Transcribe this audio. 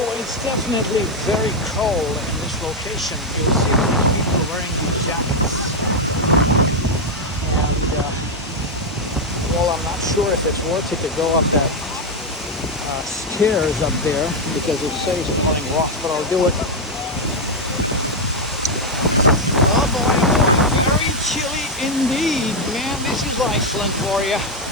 boy, it's definitely very cold in this location. You see a lot of people wearing jackets. And, well, I'm not sure if it's worth it to go up that stairs up there because it says it's running rock, but I'll do it. Oh boy, very chilly indeed. Man, this is Iceland for you.